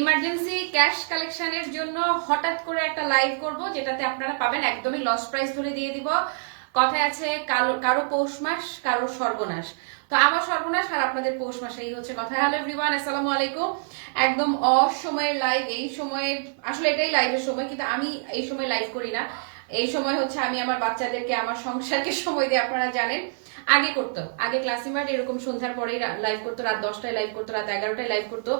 Emergency cash কালেকশনের জন্য হঠাৎ করে একটা লাইভ করব, যেটাতে আপনারা পাবেন একদমই লস প্রাইস ধরে দিয়ে দিব। কথায় আছে কারও কারও পৌষ মাস, কারও সর্বনাশ। তো আমার সর্বনাশ আর আপনাদের পৌষ মাস এই হচ্ছে কথা। হ্যালো এভরিওয়ান আসসালামু আলাইকুম। একদম অসময়ের লাইভ এই সময়ের আসলে এটাই লাইভের সময়, কিন্তু আমি এই সময় লাইভ করি না। এই সময় হচ্ছে আমি আমার বাচ্চাদেরকে, আমার সংসারকে সময় দিয়ে আপনারা জানেন। আগে করতো আগে ক্লাসিমার্ট এরকম সন্ধ্যার পরেই লাইভ করতো, রাত দশটায় লাইভ করতো, রাত এগারোটায় লাইভ করতো।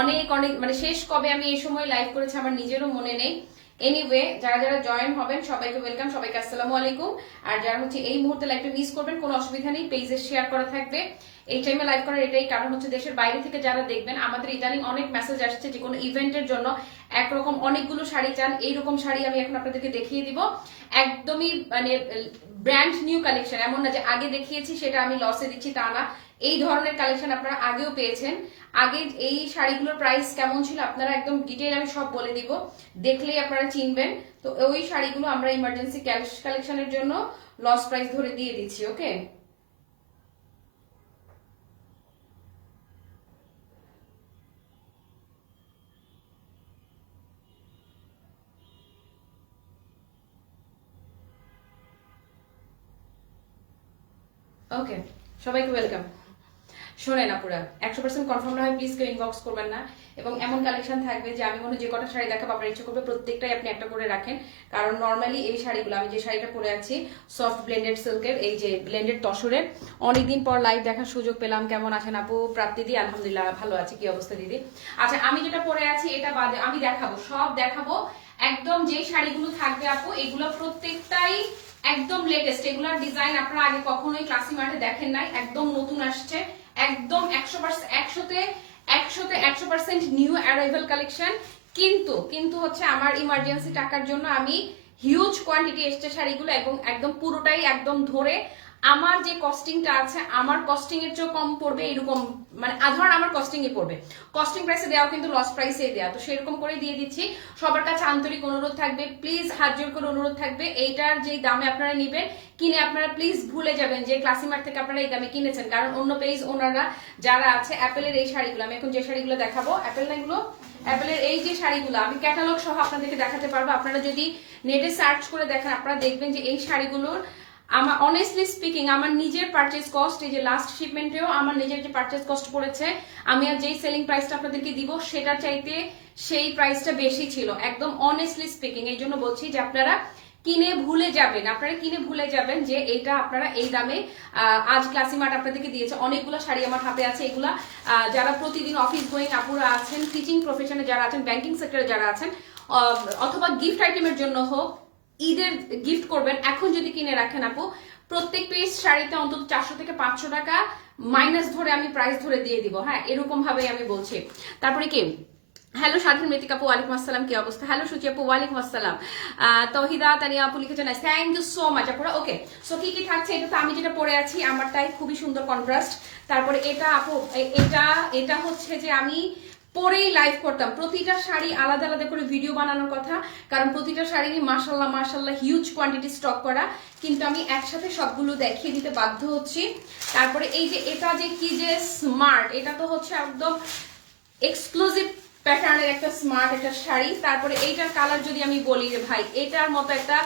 অনেক অনেক মানে শেষ কবে আমি এই সময় লাইভ করেছি আমার নিজেরও মনে নেই। এনিওয়ে যারা যারা জয়েন হবেন, সবাইকে ওয়েলকাম সবাইকে আসসালামু আলাইকুম। আর যারা হচ্ছে এই মুহূর্তে লাইভটা মিস করবেন, কোনো অসুবিধা নেই পেজে শেয়ার করা থাকবে। এই টাইমে লাইভ করার এটাই কারণ হচ্ছে দেশের বাইরে থেকে যারা দেখবেন, আমাদের ইদানিং অনেক মেসেজ আসছে যে কোনো ইভেন্টের জন্য একরকম অনেকগুলো শাড়ি চান, এইরকম শাড়ি আমি এখন আপনাদেরকে দেখিয়ে দিব। একদমই মানে ব্র্যান্ড নিউ কালেকশন এমন না যে আগে দেখিয়েছি, সেটা আমি লসে দিচ্ছি তা না। এই ধরনের কালেকশন আপনারা আগেও পেয়েছেন। আগে এই শাড়িগুলোর প্রাইস কেমন ছিল আপনারা একদম ডিটেইল আমি সব বলে দিব। দেখলেই আপনারা চিনবেন। তো ওই শাড়িগুলো আমরা ইমার্জেন্সি ক্যাশ কালেকশনের জন্য লস প্রাইস ধরে দিয়ে দিচ্ছি ওকে ওকে সবাইকে ওয়েলকাম শোনেন আপুরা, একশো পার্সেন্ট কনফার্ম না হয় প্লিজ কেউ ইনবক্স করবেন না। এবং এমন কালেকশন থাকবে যে আমি মনে যে কটা শাড়ি দেখাবো, আপনার ইচ্ছে করবে প্রত্যেকটাই আপনি একটা করে রাখেন। কারণ নর্মালি এই শাড়িগুলো, আমি যে শাড়িটা পরে আছি সফট ব্লেন্ডেড সিল্কের এই যে ব্লেন্ডেড তসরের, অনেকদিন পর লাইভ দেখার সুযোগ পেলাম। কেমন আছেন আপু? প্রাপ্তি দি আলহামদুলিল্লাহ ভালো আছে। কি অবস্থা দিদি? আচ্ছা আমি যেটা পরে আছি, এটা বাদে আমি দেখাবো, সব দেখাবো। একদম যেই শাড়িগুলো থাকবে আপু, এগুলো প্রত্যেকটাই একদম লেটেস্ট এগুলোর ডিজাইন আপনারা আগে কখনোই ক্লাসি মার্টে দেখেন নাই, একদম নতুন আসছে। একদম একশো পার্সেন্ট একশোতে একশোতে একশো পার্সেন্ট নিউ অ্যারাইভাল কালেকশন কিন্তু কিন্তু হচ্ছে আমার ইমার্জেন্সি টাকার জন্য আমি হিউজ কোয়ান্টিটি এসছে শাড়িগুলো এবং একদম পুরোটাই একদম ধরে আমার যে কস্টিংটা আছে, আমার কস্টিং এর চেয়েও কম পড়বে এরকম মানে আধার আমার কস্টিং এ পড়বে। কস্টিং প্রাইসে দেওয়া কিন্তু লস প্রাইসে দেওয়া তো সেরকম করে দিয়ে দিচ্ছি। সবার কাছে আন্তরিক অনুরোধ থাকবে। প্লিজ হাত জোর করে অনুরোধ থাকবে। এইটার যে দামে আপনারা নেবেন, কিনে আপনারা প্লিজ ভুলে যাবেন যে ক্লাসিমার থেকে আপনারা এই দামে কিনেছেন। কারণ অন্য পেজ ওনারা যারা আছে অ্যাপেলের এই শাড়িগুলো, আমি এখন যে শাড়িগুলো দেখাবো অ্যাপেল না এগুলো? অ্যাপেলের এই যে শাড়িগুলো, আমি ক্যাটালগ সহ আপনাদেরকে দেখাতে পারব। আপনারা যদি নেটে সার্চ করে দেখেন, আপনারা দেখবেন যে এই শাড়িগুলোর আমার অনেস্টলি স্পিকিং আমার নিজের পারচেজ কস্ট এই যে লাস্ট শিপমেন্টেও আমার নিজের যে পারচেজ কস্ট পড়েছে, আমি আর যেই সেলিং প্রাইসটা আপনাদেরকে দিব সেটা চাইতে সেই প্রাইসটা বেশি ছিল। একদম অনেস্টলি স্পিকিং এই জন্য বলছি যে আপনারা কিনে ভুলে যাবেন, আপনারা কিনে ভুলে যাবেন যে এটা আপনারা এই দামে আজ ক্লাসি মার্ট আপনাদেরকে দিয়েছে। অনেকগুলো শাড়ি আমার হাতে আছে, এগুলা যারা প্রতিদিন অফিস গোয়িং আপুরা আছেন টিচিং প্রফেশনে যারা আছেন ব্যাংকিং সেক্টরে যারা আছেন অথবা গিফট আইটেমের জন্য হোক ঈদের গিফট করবেন। এখন যদি কিনে রাখেন আপু, প্রত্যেক পিস শাড়িতে অন্তত চারশো থেকে পাঁচশো টাকা মাইনাস ধরে আমি প্রাইস ধরে দিয়ে দিব। হ্যাঁ এরকম ভাবে আমি বলছি। তারপরে কি? হ্যালো স্বাধীন মৃতিক আপু, ওয়ালাইকুম আসসালাম, কি অবস্থা? হ্যালো সুচি আপু, ওয়ালাইকুম আসসালাম। তহিদা, তানিয়া আপু লিখেছেন থ্যাংক ইউ সো মাচ আপুরা ওকে সো কি কি থাকছে? এটা তো আমি যেটা পরে আছি, আমারটাই খুবই সুন্দর কন্ট্রাস্ট তারপরে এটা আপু এটা এটা হচ্ছে যে আমি পরেই লাইভ করতাম। প্রতিটা শাড়ি আলাদা আলাদা করে ভিডিও বানানোর কথা। কারণ প্রতিটা শাড়িরই মাসাল্লাহ মাসাল্লাহ হিউজ কোয়ান্টিটি স্টক করা। কিন্তু আমি একসাথে সবগুলো দেখিয়ে দিতে বাধ্য হচ্ছি। তারপরে এই যে এটা যে কি যে স্মার্ট এটা তো হচ্ছে একদম এক্সক্লুসিভ প্যাটার্নের একটা স্মার্ট একটা শাড়ি। তারপরে এইটার কালার যদি আমি বলি রে ভাই, এটার মতো একটা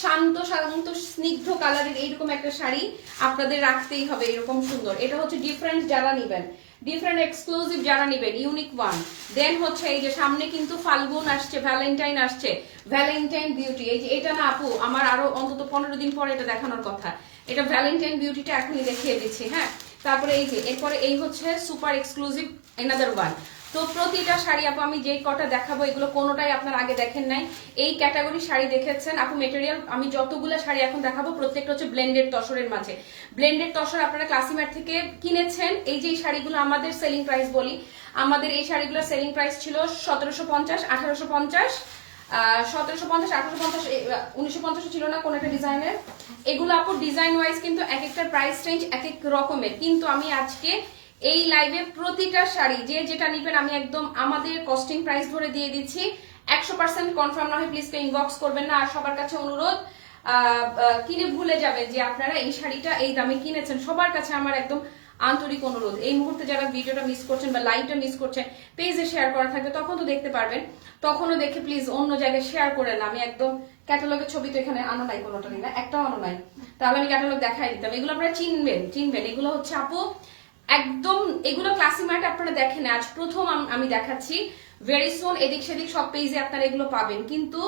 শান্ত সাধারণত স্নিগ্ধ কালারের এইরকম একটা শাড়ি আপনাদের রাখতেই হবে, এরকম সুন্দর। এটা হচ্ছে ডিফারেন্ট যারা নিবেন। ডিফারেন্ট এক্সক্লুসিভ যারা নেবেন ইউনিক ওয়ান দেন হচ্ছে এই যে সামনে কিন্তু ফাল্গুন আসছে ভ্যালেন্টাইন আসছে ভ্যালেন্টাইন বিউটি এই যে এটা না আপু, আমার আরও অন্তত পনেরো দিন পরে এটা দেখানোর কথা। এটা ভ্যালেন্টাইন বিউটিটা এখনই দেখিয়ে দিচ্ছি হ্যাঁ? তারপরে এই যে, এরপরে এই হচ্ছে সুপার এক্সক্লুসিভ এনাদার ওয়ান তো প্রতিটা শাড়ি আপু, আমি যেই কটা দেখাবো, এগুলো কোনোটাই আপনার আগে দেখেন নাই। এই ক্যাটাগরি শাড়ি দেখেছেন আপু মেটেরিয়াল আমি যতগুলো শাড়ি এখন দেখাবো, প্রত্যেকটা হচ্ছে ব্লেন্ডেড তসরের মাঝে। ব্লেন্ডেড তসর আপনারা ক্লাসিমেট থেকে কিনেছেন, এই যে শাড়িগুলো আমাদের সেলিং প্রাইস বলি, আমাদের এই শাড়িগুলোর সেলিং প্রাইস ছিল সতেরোশো পঞ্চাশ, আঠারোশো পঞ্চাশ সতেরোশো পঞ্চাশ, আঠারোশো পঞ্চাশ উনিশশো পঞ্চাশও ছিল না কোন একটা ডিজাইনের এগুলো আপু ডিজাইন ওয়াইজ কিন্তু এক একটা প্রাইস রেঞ্জ এক এক রকমের। কিন্তু আমি আজকে এই লাইভে প্রতিটা শাড়ি, যে যেটা নিবেন আমি একদম আমাদের কস্টিং প্রাইস ধরে দিয়ে দিচ্ছি। একশো পার্সেন্ট কনফার্ম না হয় প্লিজ কেউ ইনবক্স করবেন না। আর সবার কাছে অনুরোধ কিনে ভুলে যাবেন যে আপনারা এই শাড়িটা এই দামে কিনেছেন। সবার কাছে আমার একদম আন্তরিক অনুরোধ। এই মুহূর্তে যারা ভিডিওটা মিস করছেন বা লাইভটা মিস করছেন পেজে শেয়ার করা থাকবে, তখন তো দেখতে পারবেন। তখনও দেখে প্লিজ অন্য জায়গায় শেয়ার করে না আমি একদম ক্যাটালগের ছবি তো এখানে আনা নাই, কোনোটা না, একটাও আনা নাই। তাহলে আমি ক্যাটালগ দেখাই দিতাম। এগুলো আপনারা চিনবেন চিনবেন। এগুলো হচ্ছে আপু একদম এগুলো ক্লাসিমার্ট আপনারা দেখেন, আজ প্রথম আমি দেখাচ্ছি। ভেরি সুন এদিক সেদিক সব পেজে আপনারা এগুলো পাবেন। কিন্তু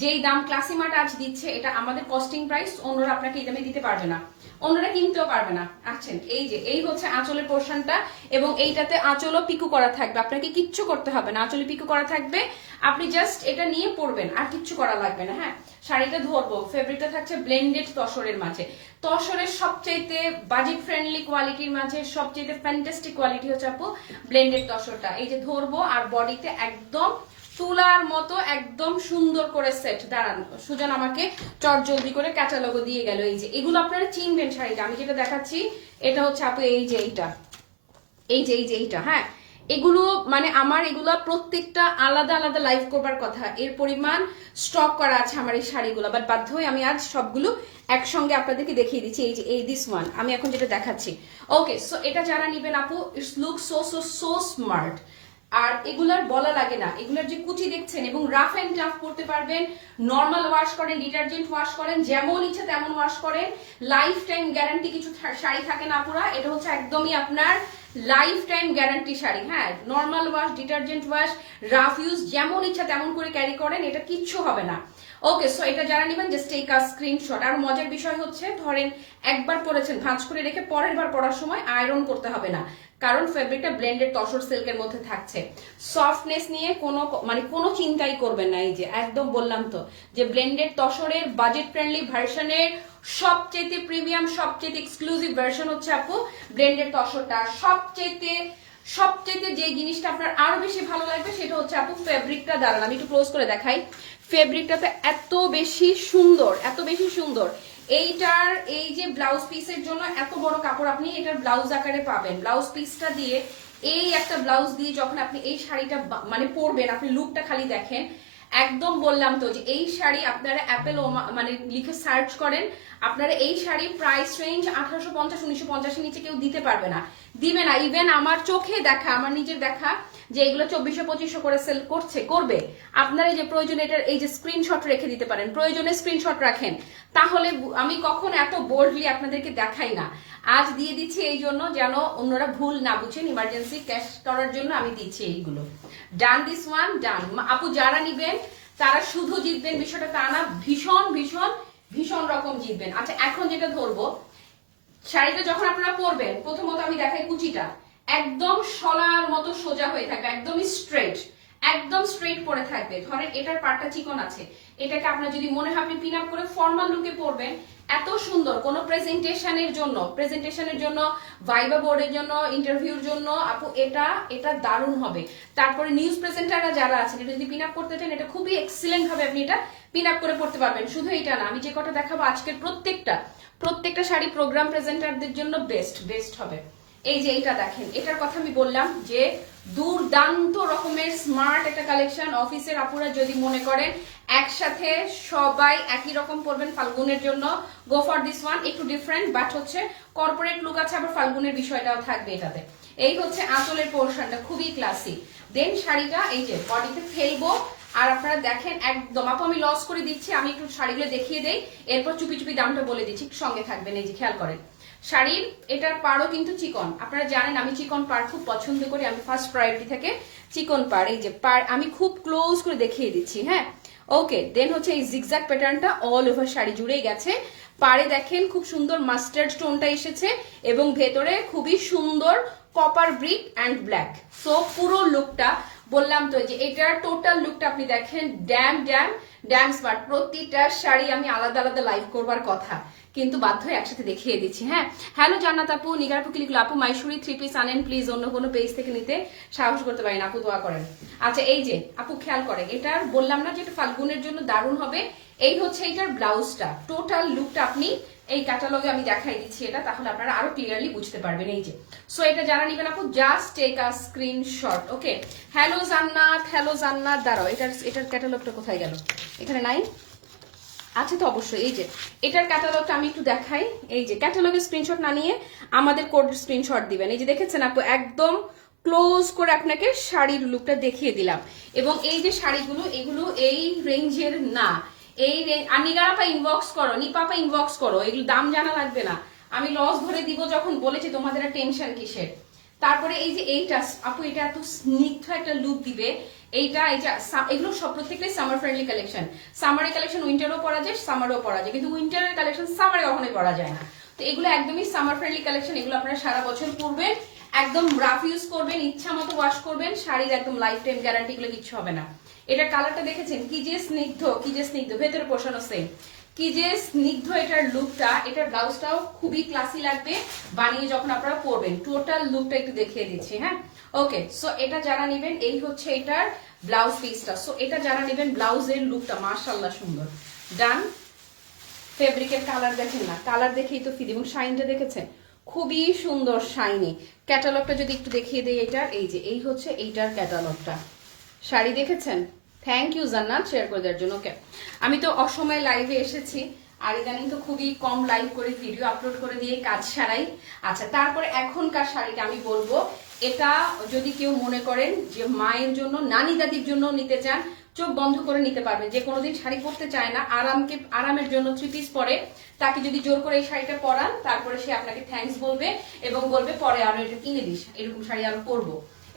যেই দাম ক্লাসিমার্ট আজ দিচ্ছে, এটা আমাদের কস্টিং প্রাইস অন্যরা আপনাকে এই দামে দিতে পারবে না। অন্যরা কিনতেও পারবে না। আছেন এই যে, এই হচ্ছে আঁচলের পোর্শনটা এবং এইটাতে আঁচলও পিকু করা থাকবে। আপনাকে কিচ্ছু করতে হবে না। আঁচলে পিকু করা থাকবে। আপনি জাস্ট এটা নিয়ে পরবেন আর কিচ্ছু করা লাগবে না হ্যাঁ? শাড়িটা ধরবো ফেব্রিকটা থাকছে ব্লেন্ডেড তসরের মাঝে। তসরের সবচাইতে বাজেট ফ্রেন্ডলি কোয়ালিটির মাঝে সবচাইতে ফ্যান্টাস্টিক কোয়ালিটি হচ্ছে আপু ব্লেন্ডেড তসরটা। এই যে ধরবো, আর বডিতে একদম তুলার মতো একদম সুন্দর করে সেট দাঁড়ানো। সুজন আমাকে চট জলদি করে ক্যাটালগও দিয়ে গেল। এই যে, এগুলো আপনারা চিনবেন শাড়িটা। আমি যেটা দেখাচ্ছি, এটা হচ্ছে আপু, এই যে এইটা। এই যে এই যে এইটা হ্যাঁ? এগুলো মানে আমার এগুলো প্রত্যেকটা আলাদা আলাদা লাইভ করবার কথা। এর পরিমাণ স্টক করা আছে আমার এই শাড়িগুলো। বাট বাধ্য হয়ে আমি আজ সবগুলো একসঙ্গে আপনাদেরকে দেখিয়ে দিচ্ছি। এই যে, এই দিস ওয়ান আমি এখন যেটা দেখাচ্ছি। ওকে সো এটা যারা নিবেন আপু it's look so so so smart আর এগুলার বলা লাগে না। এগুলার যে কুচি দেখছেন এবং রাফ এন্ড টাফ করতে পারবেন নর্মাল ওয়াশ করেন ডিটারজেন্ট ওয়াশ করেন, যেমন ইচ্ছা তেমন ওয়াশ করেন। লাইফ টাইম গ্যারান্টি কিছু শাড়ি থাকে না পুরা, এটা হচ্ছে একদমই আপনার লাইফ টাইম গ্যারান্টি শাড়ি হ্যাঁ? Normal wash detergent wash rough use যেমন ইচ্ছা তেমন করে ক্যারি করেন, এটা কিচ্ছু হবে না। ওকে সো এটা যারা নেবেন জাস্ট টেক আ স্ক্রিনশট আর মজার বিষয় হচ্ছে, ধরেন একবার পরেছেন, ভাঁজ করে রেখে পরের বার পড়ার সময় আয়রন করতে হবে না। কারণ ফেব্রিকটা ব্লেন্ডেড তসর সিল্কের মধ্যে থাকছে। সফটনেস নিয়ে কোনো মানে কোনো চিন্তাই করবেন না, এই যে একদম বললাম তো, যে ব্লেন্ডেড তসরের বাজেট ফ্রেন্ডলি ভার্সনের সবচেয়ে প্রিমিয়াম সবচেয়ে এক্সক্লুসিভ ভার্সন হচ্ছে আপু ব্লেন্ডেড তসরটা সবচেয়ে সবচেয়ে যে জিনিসটা আপনার আরও বেশি ভালো লাগবে সেটা হচ্ছে আপু ফেব্রিকটা দাঁড়ান, আমি একটু ক্লোজ করে দেখাই। ফেব্রিকটাতে এত বেশি সুন্দর, এত বেশি সুন্দর। এইটার, এই যে ব্লাউজ পিসের জন্য এত বড় কাপড় আপনি এটার ব্লাউজ আকারে পাবেন। ব্লাউজ পিসটা দিয়ে এই একটা ব্লাউজ দিয়ে যখন আপনি এই শাড়িটা মানে পরবেন, আপনি লুকটা খালি দেখেন, একদম বললাম তো যে এই শাড়ি আপনারা অ্যাপেল মানে লিখে সার্চ করেন, আপনারা এই শাড়ি প্রাইস রেঞ্জ আঠারোশো পঞ্চাশ, উনিশশো পঞ্চাশের নিচে কেউ দিতে পারবে না। দিবে না ইভেন আমার চোখে দেখা, আমার নিজের দেখা যে এগুলো চব্বিশশো, পঁচিশশো করে সেল করছে, করবে। আপনারা এই যে প্রয়োজনে এটার এই যে স্ক্রিনশট রেখে দিতে পারেন, প্রয়োজনে স্ক্রিনশট রাখেন। তাহলে আমি কখন এত বোল্ডলি আপনাদেরকে দেখাই না। আজ দিয়ে দিচ্ছি এই জন্য যেন অন্যরা ভুল না বুঝেন ইমার্জেন্সি ক্যাশ করার জন্য আমি দিচ্ছি এইগুলো। ডান দিস ওয়ান ডান আপু যারা নিবেন, তারা শুধু জিতবেন বিষয়টা তা না, ভীষণ ভীষণ ভীষণ রকম জিতবেন। আচ্ছা এখন যেটা ধরবো, শাড়িটা যখন আপনারা পরবেন, প্রথমত আমি দেখাই কুচিটা। একদম শলার মতো সোজা হয়ে থাকবে, একদমই স্ট্রেট একদম স্ট্রেট পরে থাকবে। ধরেন এটার পাটটা চিকন আছে। এটাকে আপনার যদি মনে হয় আপনি পিন আপ করে ফর্মাল লুকে পরবেন, এত সুন্দর। কোন প্রেজেন্টেশনের জন্য প্রেজেন্টেশনের জন্য ভাইবা বোর্ডের জন্য ইন্টারভিউর জন্য, আপু, এটা এটা দারুণ হবে। তারপরে নিউজ প্রেজেন্টাররা যারা আছেন, এটা যদি পিন আপ করতে চান, এটা খুবই এক্সিলেন্ট ভাবে আপনি এটা পিন আপ করে পড়তে পারবেন। শুধু এটা না, আমি যে কটা দেখাবো, আজকের প্রত্যেকটা প্রত্যেকটা শাড়ি প্রোগ্রাম প্রেজেন্টারদের জন্য বেস্ট বেস্ট হবে। এই যে এইটা দেখেন, এটার কথা আমি বললাম যে দুর্দান্ত রকমের স্মার্ট একটা কালেকশন অফিসের আপুরা যদি মনে করেন, একসাথে সবাই একই রকম পরবেন ফাল্গুনের জন্য। গো ফর দিস ওয়ান একটু ডিফারেন্ট বাট হচ্ছে কর্পোরেট লুক আছে, আবার ফাল্গুনের বিষয়টাও থাকবে এটাতে। এই হচ্ছে আঁচলের পোর্শনটা খুবই ক্লাসি দেন শাড়িটা, এই যে বডিতে ফেলব, আর আপনারা দেখেন একদম, আপু আমি লস করে দিচ্ছি, আমি একটু শাড়িগুলো দেখিয়ে দেই, এরপর চুপি চুপি দামটা বলে দিচ্ছি, সঙ্গে থাকবেন, এই যে খেয়াল করেন। শাড়ির এটার পাড়ও কিন্তু চিকন। আপনারা জানেন, আমি চিকন পাড় খুব পছন্দ করি। আমি ফার্স্ট প্রায়োরিটি থেকে চিকন পাড়। এই যে পাড়, আমি খুব ক্লোজ করে দেখিয়ে দিচ্ছি হ্যাঁ? ওকে দেন হচ্ছে এই জিগজ্যাগ প্যাটার্নটা অল ওভার শাড়ি জুড়েই গেছে। পাড়ে দেখেন খুব সুন্দর মাস্টার্ড স্টোনটা এসেছে এবং ভেতরে খুবই সুন্দর copper brick and black so পুরো লুকটা বললাম তো যে এটার টোটাল লুকটা আপনি দেখেন ড্যাম ড্যাম ড্যাম স্মার্ট প্রতিটা শাড়ি আমি আলাদা আলাদা লাইভ করবার কথা। কিন্তু বাধ্য হয়ে একসাথে দেখিয়ে দিচ্ছি হ্যাঁ? হ্যালো জান্নাত আপু নিগার আপু লিখলো আপু মাইশুরি থ্রি পিস আনেন প্লিজ অন্য কোনো পেজ থেকে নিতে সাহস করতে পারেন, আপু দোয়া করেন। আচ্ছা এই যে, আপু খেয়াল করেন, এটা বললাম না যে এটা ফাল্গুনের জন্য দারুণ হবে, এই হচ্ছে এইটার ব্লাউজটা। টোটাল লুকটা আপনি এই ক্যাটালগে আমি দেখাই দিচ্ছি এটা, তাহলে আপনারা আরও ক্লিয়ারলি বুঝতে পারবেন এই যে। সো এটা যারা নিবেন আপু just take a screenshot okay hello Jannat hello Jannat দাঁড়াও, এটার এটার ক্যাটালগটা কোথায় গেল? এখানে নাই? আচ্ছা তো অবশ্যই, এই যে, এটার ক্যাটালগটা আমি একটু দেখাই। এই যে ক্যাটালগের স্ক্রিনশট না নিয়ে আমাদের কোড স্ক্রিনশট দিবেন। এই যে, দেখেছেন আপু, একদম ক্লোজ করে আপনাকে শাড়ির লুকটা দেখিয়ে দিলাম। এবং এই যে শাড়িগুলো, এগুলো এই রেঞ্জের না। এই আর নিগারাপা ইনবক্স করো, নিপাপা ইনবক্স করো, এগুলো দাম জানা লাগবে না। আমি লস ধরে দিব যখন বলেছি তোমাদের টেনশন কিসের। তারপরে এই যে এইটা, আপু, এটা এত স্নিগ্ধ একটা লুক দিবে। এইটা, এই যে এগুলো সব প্রত্যেকটাই সামার ফ্রেন্ডলি কালেকশন সামারের কালেকশন উইন্টারও পরা যায় সামারও পরা যায়। কিন্তু উইন্টারের কালেকশন সামারে কখনোই পরা যায় না। তো এগুলো একদমই সামার ফ্রেন্ডলি কালেকশন এগুলো আপনারা সারা বছর পরবেন। একদম রাফ ইউজ করবেন, ইচ্ছা মতো ওয়াশ করবেন, শাড়ির একদম লাইফ টাইম গ্যারান্টি গুলো কিচ্ছু হবে না। এটার কালারটা দেখেছেন? কি যে স্নিগ্ধ, কি যে স্নিগ্ধ, ভেতরে পোষানো সেম কি যে স্নিগ্ধ এটার লুকটা এটার ব্লাউজটাও খুবই ক্লাসি লাগবে, বানিয়ে যখন আপনারা পরবেন। টোটাল লুকটা একটু দেখিয়ে দিচ্ছি হ্যাঁ? ওকে সো এটা যারা নেবেন, এই হচ্ছে এটার ব্লাউজ পিসটা সো এটা যারা নেবেন ব্লাউজের লুকটা মার্শাল্লাহ সুন্দর। ডান ফেব্রিকের কালার দেখেন না। কালার দেখেই তো এবং শাইনটা দেখেছেন? খুবই সুন্দর শাইনি ক্যাটালগটা যদি একটু দেখিয়ে দেই এটা, এই যে, এই হচ্ছে এইটার ক্যাটালগটা শাড়ি দেখেছেন? থ্যাংক ইউ জান্নাত শেয়ার করে দেওয়ার জন্য। ওকে আমি তো অসময়ে লাইভে এসেছি। আর ইদানিং তো খুবই কম লাইভ করে ভিডিও আপলোড করে দিয়ে কাজ সারাই। আচ্ছা তারপরে এখনকার শাড়িটা আমি বলব। এটা যদি কেউ মনে করেন যে মায়ের জন্য, নানি দাদির জন্য নিতে চান চোখ বন্ধ করে নিতে পারবেন যে কোনোদিন শাড়ি পরতে চায় না, আরামকে, আরামের জন্য থ্রি পিস পরে। তাকে যদি জোর করে এই শাড়িটা পরান, তারপরে সে আপনাকে থ্যাঙ্কস বলবে এবং বলবে, পরে আরও এটা কিনে দিস, এরকম শাড়ি আরও পরবো।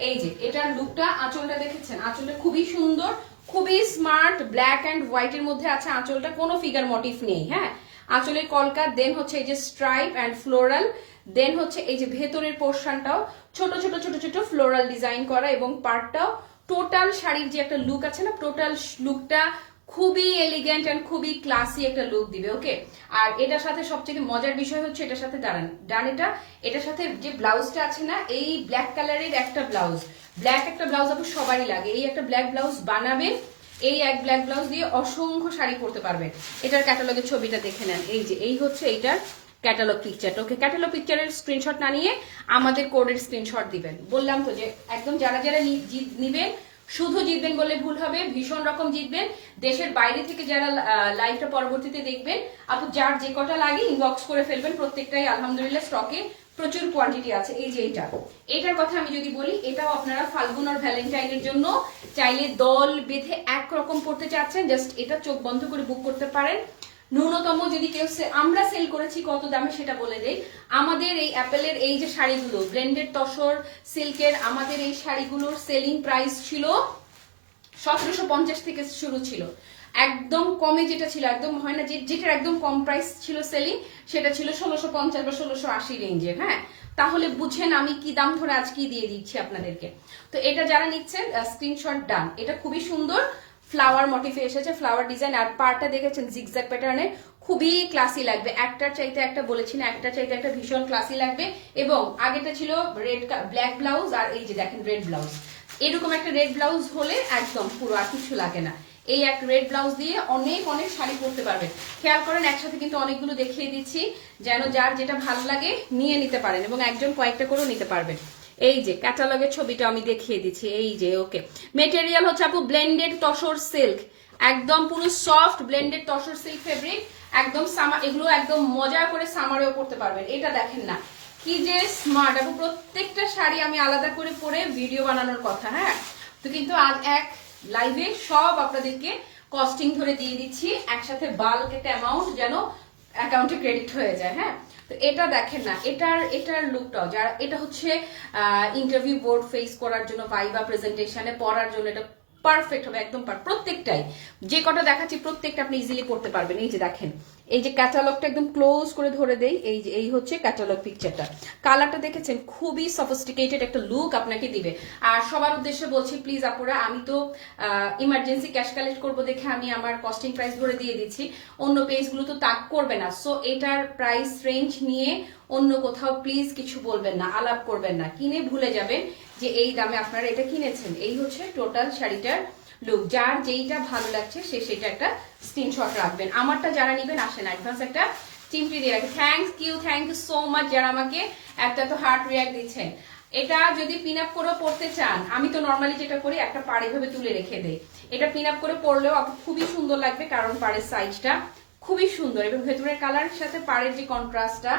এই যে, এটার লুকটা আঁচলটা দেখেছেন? আঁচলটা খুবই সুন্দর, খুবই স্মার্ট ব্ল্যাক অ্যান্ড হোয়াইট এর মধ্যে আছে আঁচলটা, কোনো ফিগার মোটিভ নেই হ্যাঁ? আঁচলের কলকা দেন হচ্ছে এই যে স্ট্রাইপ অ্যান্ড ফ্লোরাল দেন হচ্ছে এই যে ভেতরের পোর্শনটাও ছোট ছোট ছোট ছোট ফ্লোরাল ডিজাইন করা এবং পার্টটাও টোটাল শাড়ির যে একটা লুক আছে না, টোটাল লুকটা খুবই এলিগেন্ট অ্যান্ড খুবই ক্লাসি একটা লুক দিবে ওকে আর এটার সাথে সবচেয়ে মজার বিষয় হচ্ছে এটার সাথে ডান এটা, এটার সাথে যে ব্লাউজটা আছে না, এই ব্ল্যাক কালারের একটা ব্লাউজ ব্ল্যাক একটা ব্লাউজ আপনার সবারই লাগে। এই একটা ব্ল্যাক ব্লাউজ বানাবেন এই এক ব্ল্যাক ব্লাউজ দিয়ে অসংখ্য শাড়ি পরতে পারবেন এটার ক্যাটালগের ছবিটা দেখে নেন। এই যে, এই হচ্ছে এইটার ক্যাটালগ পিকচারটা ওকে ক্যাটালগ পিকচারের স্ক্রিনশট না নিয়ে আমাদের কোডের স্ক্রিনশট দিবেন। বললাম তো যে একদম যারা যারা নিবেন, শুধু জিতবেন বলে ভুল হবে, ভীষণ রকম জিতবেন। দেশের বাইরে থেকে যারা লাইভটা পরবর্তীতে দেখবেন, আপু যার যে কটা লাগে ইনবক্স করে ফেলবেন, প্রত্যেকটাই আলহামদুলিল্লাহ স্টকে প্রচুর কোয়ান্টিটি আছে। এই যে এইটা। এটার কথা আমি যদি বলি, এটাও আপনারা ফাল্গুন আর ভ্যালেন্টাইনের জন্য চাইলে দল বেঁধে একরকম পড়তে চাচ্ছেন। জাস্ট এটা চোখ বন্ধ করে বুক করতে পারেন। ন্যূনতম যদি কেউ আমরা সেল করেছি কত দামে সেটা বলে দেই। আমাদের এই অ্যাপেলের এই যে শাড়িগুলো ব্লেন্ডেড তসর সিল্কের আমাদের এই শাড়িগুলোর সেলিং প্রাইস ছিল সতেরোশো পঞ্চাশ থেকে শুরু ছিল। একদম কমে যেটা ছিল, একদম হয় না, যে যেটার একদম কম প্রাইস ছিল সেলিং সেটা ছিল ষোলোশো পঞ্চাশ বা ষোলোশো আশি রেঞ্জের হ্যাঁ? তাহলে বুঝেন আমি কি দাম ধরে আজ কি দিয়ে দিচ্ছি আপনাদেরকে। তো এটা যারা নিচ্ছেন স্ক্রিনশট ডান এটা খুবই সুন্দর। ফ্লাওয়ার মোটিফে এসেছে ফ্লাওয়ার ডিজাইন আর পার্টটা দেখেছেন জিগজ্যাগ প্যাটার্নে খুবই ক্লাসি লাগবে। একটার চাইতে একটা বলেছি না, একটার চাইতে একটা ভীষণ ক্লাসি লাগবে। এবং আগেটা ছিল রেড ব্ল্যাক ব্লাউজ আর এই যে দেখেন রেড ব্লাউজ এরকম একটা রেড ব্লাউজ হলে একদম পুরো আর কিছু লাগে না। এই এক রেড ব্লাউজ দিয়ে অনেক অনেক শাড়ি পরতে পারবেন। খেয়াল করেন, একসাথে কিন্তু অনেকগুলো দেখিয়ে দিচ্ছি, যেন যার যেটা ভালো লাগে নিয়ে নিতে পারেন এবং একজন কয়েকটা করেও নিতে পারবেন। এই যে ক্যাটালগের ছবিটা আমি দেখিয়ে দিচ্ছি, এই যে ওকে মেটেরিয়াল হচ্ছে আপু ব্লেন্ডেড তসর সিল্ক একদম পুরো soft blended tussar silk fabric একদম সামার এগুলো একদম মজা করে সামারেও পড়তে পারবেন। এটা দেখেন না, কি যে স্মার্ট আপু, প্রত্যেকটা শাড়ি আমি আলাদা করে পরে ভিডিও বানানোর কথা হ্যাঁ? তো কিন্তু আজ এক লাইভে সব আপনাদেরকে কস্টিং ধরে দিয়ে দিচ্ছি, একসাথে বাল্ক একটা অ্যামাউন্ট যেন অ্যাকাউন্টে ক্রেডিট হয়ে যায় হ্যাঁ? তো এটা দেখেন না, এটার এটার লুকটাও যারা, এটা হচ্ছে ইন্টারভিউ বোর্ড ফেস করার জন্য ভাইবা প্রেজেন্টেশনে পড়ার জন্য, এটা পারফেক্ট হবে, একদম পার- প্রত্যেকটাই, যে কটা দেখাচ্ছি প্রত্যেকটা আপনি ইজিলি করতে পারবেন। এই যে দেখেন, এই যে ক্যাটালগটা একদম ক্লোজ করে ধরে দেই, এই যে, এই হচ্ছে ক্যাটালগ পিকচারটা কালারটা দেখেছেন, খুবই সফিস্টিকেটেড একটা লুক আপনাকে দিবে। আর সবার উদ্দেশ্যে বলছি প্লিজ আপুরা, আমি তো ইমার্জেন্সি ক্যাশ কালেক্ট করব দেখে আমি আমার কস্টিং প্রাইস ধরে দিয়ে দিচ্ছি। অন্য পেজগুলো তো তাক করবে না। সো এটার প্রাইস রেঞ্জ নিয়ে অন্য কোথাও প্লিজ কিছু বলবেন না, আলাপ করবেন না। কিনে ভুলে যাবেন যে এই দামে আপনারা এটা কিনেছেন। এই হচ্ছে টোটাল শাড়িটার লুক যার যেইটা ভালো লাগছে, সে সেটা একটা স্ক্রিনশট রাখবেন। আমারটা যারা নিবেন, আসেন অ্যাডভান্স একটা চিমটি দিয়ে রাখি। Thank you thank you so much যারা আমাকে একটা তো হার্ট রিয়াক্ট দিচ্ছেন। এটা যদি পিন আপ করে পড়তে চান, আমি তো নর্মালি যেটা করি, একটা পাড়ে ভাবে তুলে রেখে দেই। এটা পিন আপ করে পরলেও আপু খুবই সুন্দর লাগবে, কারণ পাড়ের সাইজটা খুবই সুন্দর এবং ভেতরের কালারের সাথে পাড়ের যে কন্ট্রাস্টটা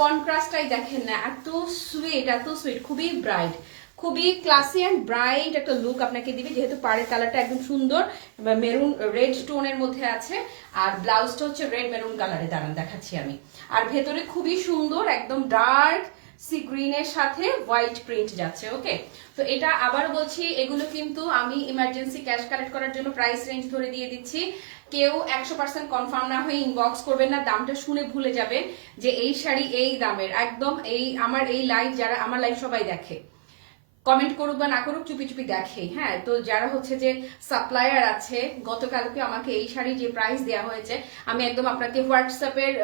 কন্ট্রাস্টটাই দেখেন না, এত সুইট এত সুইট খুবই ব্রাইট খুবই ক্লাসি অ্যান্ড ব্রাইট একটা লুক আপনাকে দিবে, যেহেতু পাড়ের কালারটা একদম সুন্দর মেরুন রেড স্টোনের মধ্যে আছে, আর ব্লাউজটা হচ্ছে রেড মেরুন কালারে দাঁড়ান দেখাচ্ছি আমি। আর ভেতরে খুবই সুন্দর, একদম ডার্ক সি গ্রিনের সাথে হোয়াইট প্রিন্ট যাচ্ছে, ওকে? তো এটা আবার বলছি, এগুলো কিন্তু আমি ইমার্জেন্সি ক্যাশ কালেক্ট করার জন্য প্রাইস রেঞ্জ ধরে দিয়ে দিচ্ছি। কেউ একশো পার্সেন্ট কনফার্ম না হয়ে ইনবক্স করবেন না, দামটা শুনে ভুলে যাবেন যে এই শাড়ি এই দামের, একদম এই আমার এই লাইভ যারা আমার লাইভ সবাই দেখে। কমেন্ট করুক বা না করুক, চুপি চুপি দেখে হ্যাঁ? তো যারা হচ্ছে যে সাপ্লায়ার আছে, গতকালকে আমাকে এই শাড়ির যে প্রাইস দেওয়া হয়েছে, আমি একদম আপনাকে হোয়াটসঅ্যাপের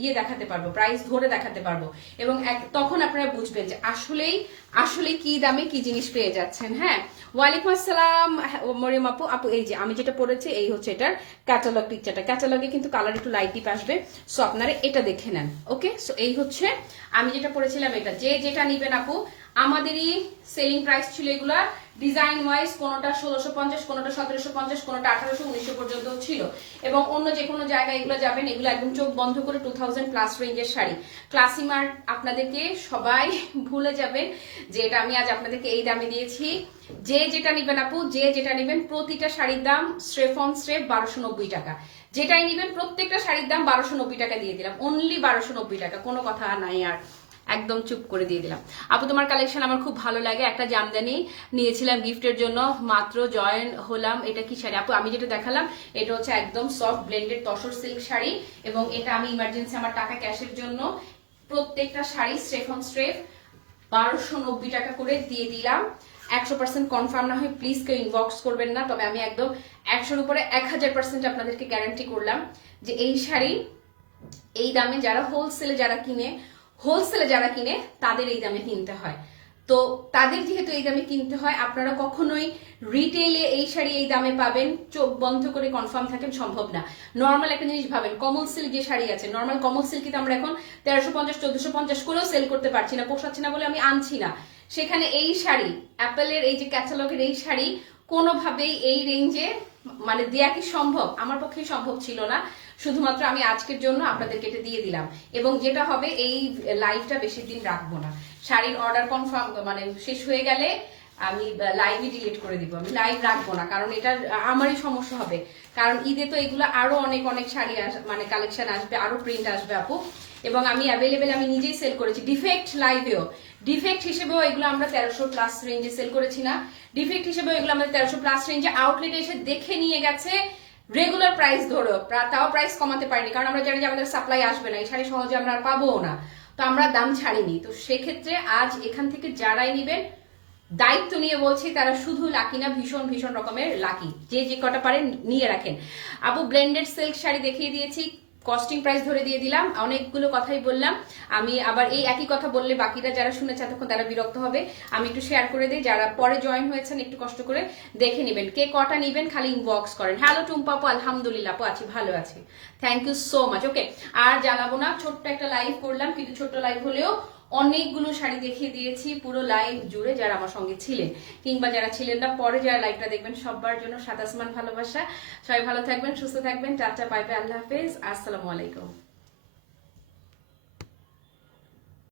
ইয়ে দেখাতে পারব প্রাইস ধরে দেখাতে পারব। এবং তখন আপনারা বুঝবেন যে আসলেই আসলে কি দামে কি জিনিস পেয়ে যাচ্ছেন হ্যাঁ? ওয়ালাইকুম আসসালাম হ্যাঁ, মরিয়ম আপু আপু এই যে আমি যেটা পড়েছি এই হচ্ছে এটার ক্যাটালগ পিকচারটা ক্যাটালগে কিন্তু কালার একটু লাইট ডিপ আসবে সো আপনারা এটা দেখে নেন ওকে সো এই হচ্ছে আমি যেটা পড়েছিলাম এটা। যে যেটা নিবেন আপু আমাদেরই সেলিং প্রাইস ছিল এগুলা ডিজাইন ওয়াইজ কোনোটা ষোলোশো পঞ্চাশ, কোনোটা সতেরোশো পঞ্চাশ, কোনোটা আঠারোশো, উনিশশো পর্যন্ত ছিল। এবং অন্য যে কোনো জায়গায় এগুলো যাবেন, এগুলো একদম চোখ বন্ধ করে টু থাউজেন্ড প্লাস রেঞ্জের শাড়ি। ক্লাসি মার্ট আপনাদেরকে সবাই ভুলে যাবেন যে এটা আমি আজ আপনাদেরকে এই দামে দিয়েছি। যে যেটা নেবেন আপু, যে যেটা নেবেন, প্রতিটা শাড়ির দাম স্ট্রেফ অন স্ট্রেফ বারোশো নব্বই টাকা। যেটাই নিবেন, প্রত্যেকটা শাড়ির দাম বারোশো নব্বই টাকা দিয়ে দিলাম। অনলি বারোশো নব্বই টাকা, কোনো কথা নাই আর। একদম চুপ করে দিয়ে দিলাম। আপু, তোমার কালেকশন আমার খুব ভালো লাগে। একটা জামদানি নিয়েছিলাম গিফটের জন্য। মাত্র জয়েন হলাম। এটা কি শাড়ি? আপু, আমি যেটা দেখালাম, এটা হচ্ছে একদম soft blended tussar silk sari এবং এটা আমি ইমার্জেন্সি আমার টাকা ক্যাশের জন্য প্রত্যেকটা শাড়ি স্ট্রেফ অন স্ট্রেফ বারোশো নব্বই টাকা করে দিয়ে দিলাম। একশো পার্সেন্ট কনফার্ম না হয় প্লিজ কেউ ইনবক্স করবেন না, তবে আমি একদম একশোর উপরে এক হাজার পার্সেন্ট আপনাদেরকে গ্যারান্টি করলাম যে এই শাড়ি, এই দামে যারা হোলসেলে যারা কিনে হোলসেলে যারা কিনে, তাদের এই দামে কিনতে হয়। তো তাদের যেহেতু এই দামে কিনতে হয়, আপনারা কখনোই রিটেলে এই শাড়ি এই দামে পাবেন, চোখ বন্ধ করে কনফার্ম থাকেন, সম্ভব না। নর্মাল একটা জিনিস ভাবেন, কমল সিল্ক যে শাড়ি আছে নর্মাল কমল সিল্ক তো আমরা এখন তেরোশো পঞ্চাশ, চোদ্দশো পঞ্চাশ করেও সেল করতে পারছি না, পোষাচ্ছে না বলে আমি আনছি না। সেখানে এই শাড়ি অ্যাপেলের এই যে ক্যাটালগের এই শাড়ি কোনোভাবেই এই রেঞ্জে মানে দেয়া কি সম্ভব? আমার পক্ষে সম্ভব ছিল না। শুধুমাত্র আমি আজকের জন্য আপনাদেরকে এটা দিয়ে দিলাম। এবং যেটা হবে, এই লাইভটা বেশি দিন রাখব না। শাড়ির অর্ডার কনফার্ম মানে শেষ হয়ে গেলে আমি লাইভই ডিলিট করে দিব। আমি লাইভ রাখব না, কারণ এটা আমারই সমস্যা হবে। কারণ ঈদে তো এগুলো আরও অনেক অনেক শাড়ি মানে কালেকশন আসবে, আরও প্রিন্ট আসবে আপু। এবং আমি অ্যাভেলেবেল আমি নিজেই সেল করেছি। ডিফেক্ট লাইভেও ডিফেক্ট হিসেবেও এগুলো আমরা তেরোশো প্লাস রেঞ্জে সেল করেছি না। ডিফেক্ট হিসেবেও এগুলো আমাদের তেরোশো প্লাস রেঞ্জে আউটলেটে এসে দেখে নিয়ে গেছে। রেগুলার প্রাইস ধরো তাও প্রাইস কমাতে পারিনি, কারণ আমরা জানি যে আমাদের সাপ্লাই আসবে না, এই শাড়ি সহজে আমরা পাবো না। তো আমরা দাম ছাড়িনি। তো সেক্ষেত্রে আজ এখান থেকে যারাই নিবেন, দায়িত্ব নিয়ে বলছি, তারা শুধু লাকি না, ভীষণ ভীষণ রকমের লাকি যে যে কটা পারেন, নিয়ে রাখেন। আবু ব্লেন্ডেড সিল্ক শাড়ি দেখিয়ে দিয়েছি কস্টিং প্রাইস ধরে দিয়ে দিলাম, অনেকগুলো কথাই বললাম। আমি আবার এই একই কথা বললে বাকিরা যারা শুনেছে এতক্ষণ তারা বিরক্ত হবে। আমি একটু শেয়ার করে দিই, যারা পরে জয়েন হয়েছেন একটু কষ্ট করে দেখে নেবেন। কে কটা নেবেন খালি ইনবক্স করেন। হ্যালো টুম্পা আপু, আলহামদুলিল্লাহ আপু, আছি, ভালো আছি। Thank you so much okay আর জানাব না, ছোট্ট একটা লাইভ করলাম, কিন্তু ছোট্ট লাইভ হলেও অনেকগুলো শাড়ি দেখিয়ে দিয়েছি, পুরো লাইভ জুড়ে যারা আমার সঙ্গে ছিলেন। কিংবা যারা ছিলেন না, পরে যারা লাইভটা দেখবেন সবার জন্য সাতাসমান ভালোবাসা। সবাই ভালো থাকবেন, সুস্থ থাকবেন। টাটা বাই বাই আল্লাহ হাফেজ। আসসালামু আলাইকুম।